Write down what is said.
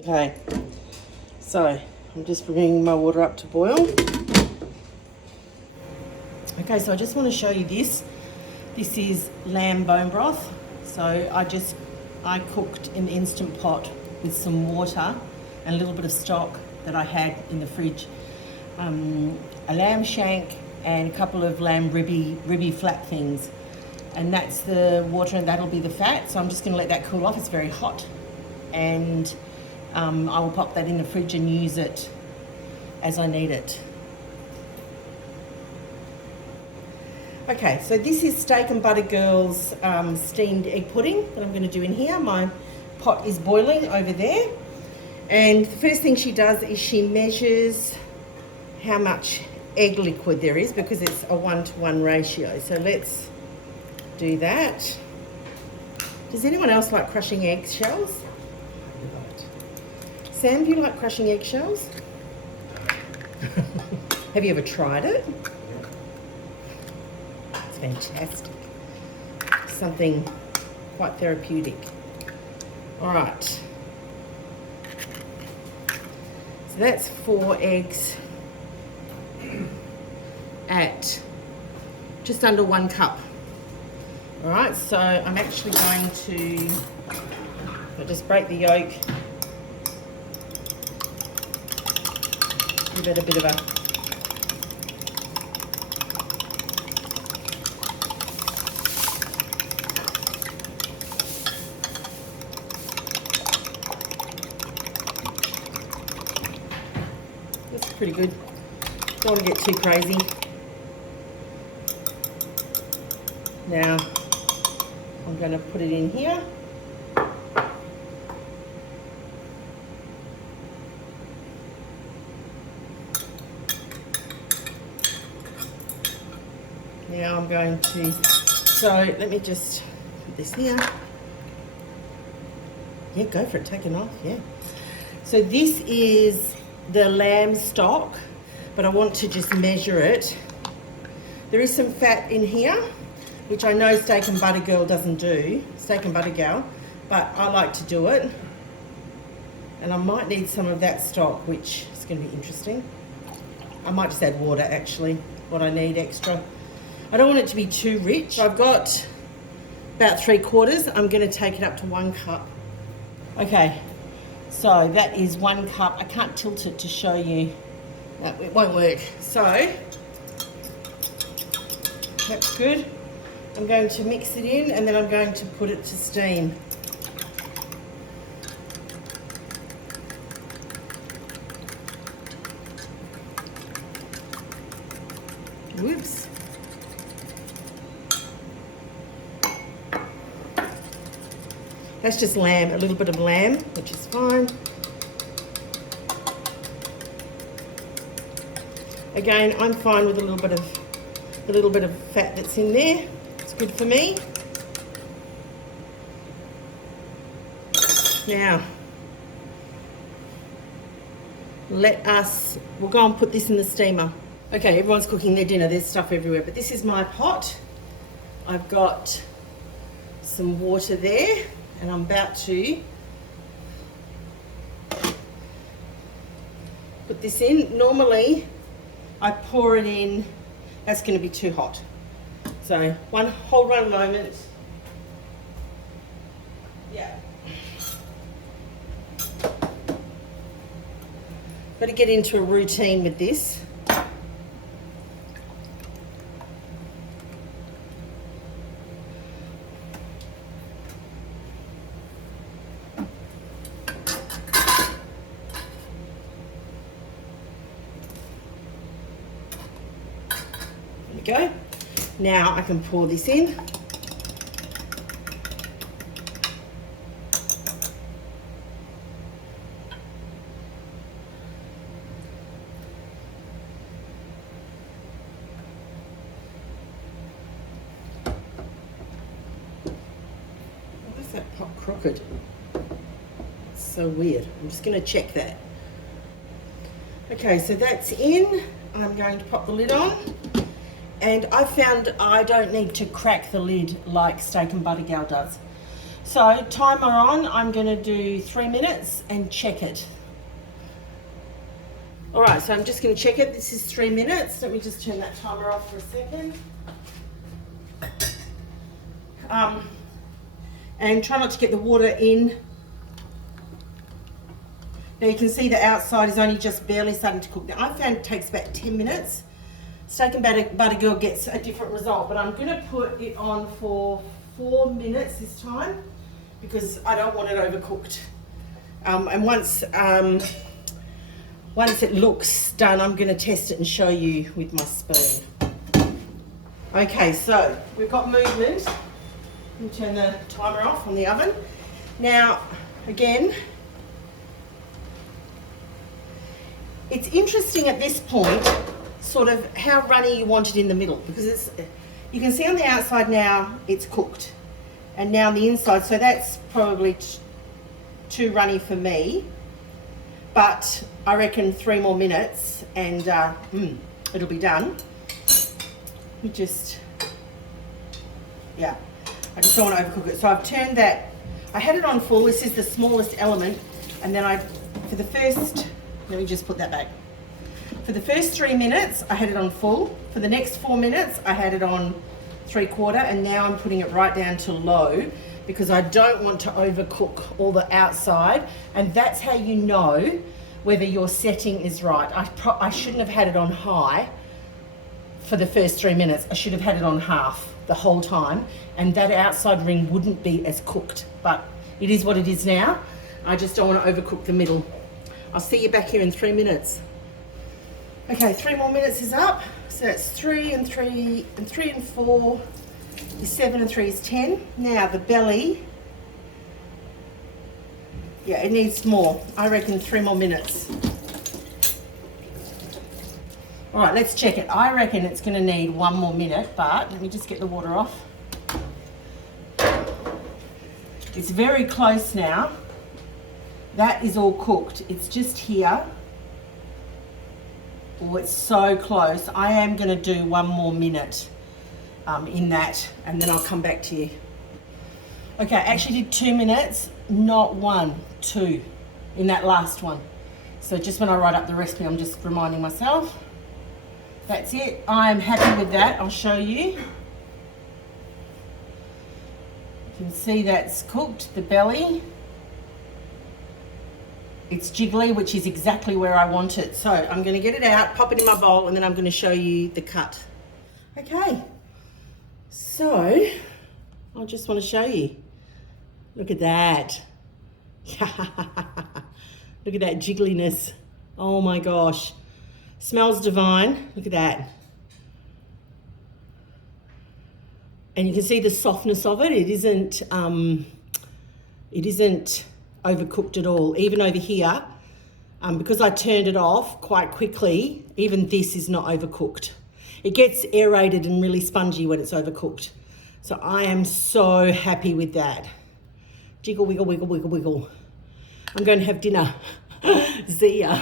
Okay, so I'm just bringing my water up to boil. Okay, so I just want to show you this. This is lamb bone broth. So I cooked in the Instant Pot with some water and a little bit of stock that I had in the fridge. A lamb shank and a couple of lamb ribby flat things. And that's the water and that'll be the fat. So I'm just gonna let that cool off. It's very hot. And I will pop that in the fridge and use it as I need it. Okay, so this is Steak and Butter Girl's steamed egg pudding that I'm going to do in here. My pot is boiling over there. And the first thing she does is she measures how much egg liquid there is because it's a 1-to-1 ratio. So let's do that. Does anyone else like crushing eggshells? Sam, do you like crushing eggshells? Have you ever tried it? It's fantastic. Something quite therapeutic. All right. So that's 4 eggs at just under 1 cup. All right, so I'm actually going to just break the yolk. Give it a bit of a that's pretty good. Don't want to get too crazy. Now I'm going to put it in here. Now I'm going to, so let me just put this here. Yeah, go for it, take it off, yeah. So this is the lamb stock, but I want to just measure it. There is some fat in here, which I know Steak and Butter Girl doesn't do, Steak and Butter Gal, but I like to do it. And I might need some of that stock, which is going to be interesting. I might just add water actually, what I need extra. I don't want it to be too rich. I've got about 3/4. I'm going to take it up to 1 cup. Okay, so that is 1 cup. I can't tilt it to show you. No, it won't work. So that's good. I'm going to mix it in and then I'm going to put it to steam. Whoops. That's just lamb, a little bit of lamb, which is fine. Again, I'm fine with a little bit of fat that's in there. It's good for me. Now, we'll go and put this in the steamer. Okay, everyone's cooking their dinner. There's stuff everywhere, but this is my pot. I've got some water there. And I'm about to put this in. Normally, I pour it in. That's going to be too hot. So, hold one moment. Yeah. Got to get into a routine with this. Go. Now I can pour this in. Why is that pot crooked? It's so weird. I'm just going to check that. Okay, so that's in. I'm going to pop the lid on. And I found I don't need to crack the lid like Steak and Butter Gal does. So timer on, I'm gonna do 3 minutes and check it. All right, so I'm just gonna check it. This is 3 minutes. Let me just turn that timer off for a second. And try not to get the water in. Now you can see the outside is only just barely starting to cook. Now I found it takes about 10 minutes. Steak and butter girl gets a different result, but I'm gonna put it on for 4 minutes this time because I don't want it overcooked. And once it looks done, I'm gonna test it and show you with my spoon. Okay, so we've got movement. Let me turn the timer off on the oven. Now, again, it's interesting at this point, sort of how runny you want it in the middle, because you can see on the outside now it's cooked, and now on the inside, so that's probably too runny for me, but I reckon 3 more minutes and it'll be done. We just, yeah, I just don't want to overcook it. So I've turned that, I had it on full, this is the smallest element, and then for the first, let me just put that back. For the first 3 minutes, I had it on full. For the next 4 minutes, I had it on 3/4, and now I'm putting it right down to low because I don't want to overcook all the outside, and that's how you know whether your setting is right. I shouldn't have had it on high for the first 3 minutes. I should have had it on half the whole time, and that outside ring wouldn't be as cooked, but it is what it is now. I just don't want to overcook the middle. I'll see you back here in 3 minutes. Okay, 3 more minutes is up. So that's 3 and 3 and 3 and 4 is 7 and 3 is 10. Now the belly, yeah, it needs more. I reckon 3 more minutes. All right, let's check it. I reckon it's gonna need 1 more minute, but let me just get the water off. It's very close now. That is all cooked. It's just here. Oh, it's so close. I am gonna do 1 more minute in that, and then I'll come back to you. Okay, I actually did 2 minutes, not 1, 2 in that last one. So just when I write up the recipe, I'm just reminding myself. That's it. I'm happy with that. I'll show you. You can see that's cooked, the belly. It's jiggly, which is exactly where I want it. So I'm gonna get it out, pop it in my bowl, and then I'm gonna show you the cut. Okay, so I just wanna show you. Look at that. Look at that jiggliness. Oh my gosh. Smells divine. Look at that. And you can see the softness of it. It isn't overcooked at all. Even over here, because I turned it off quite quickly, even this is not overcooked. It gets aerated and really spongy when it's overcooked. So I am so happy with that. Jiggle, wiggle, wiggle, wiggle, wiggle. I'm going to have dinner. See ya.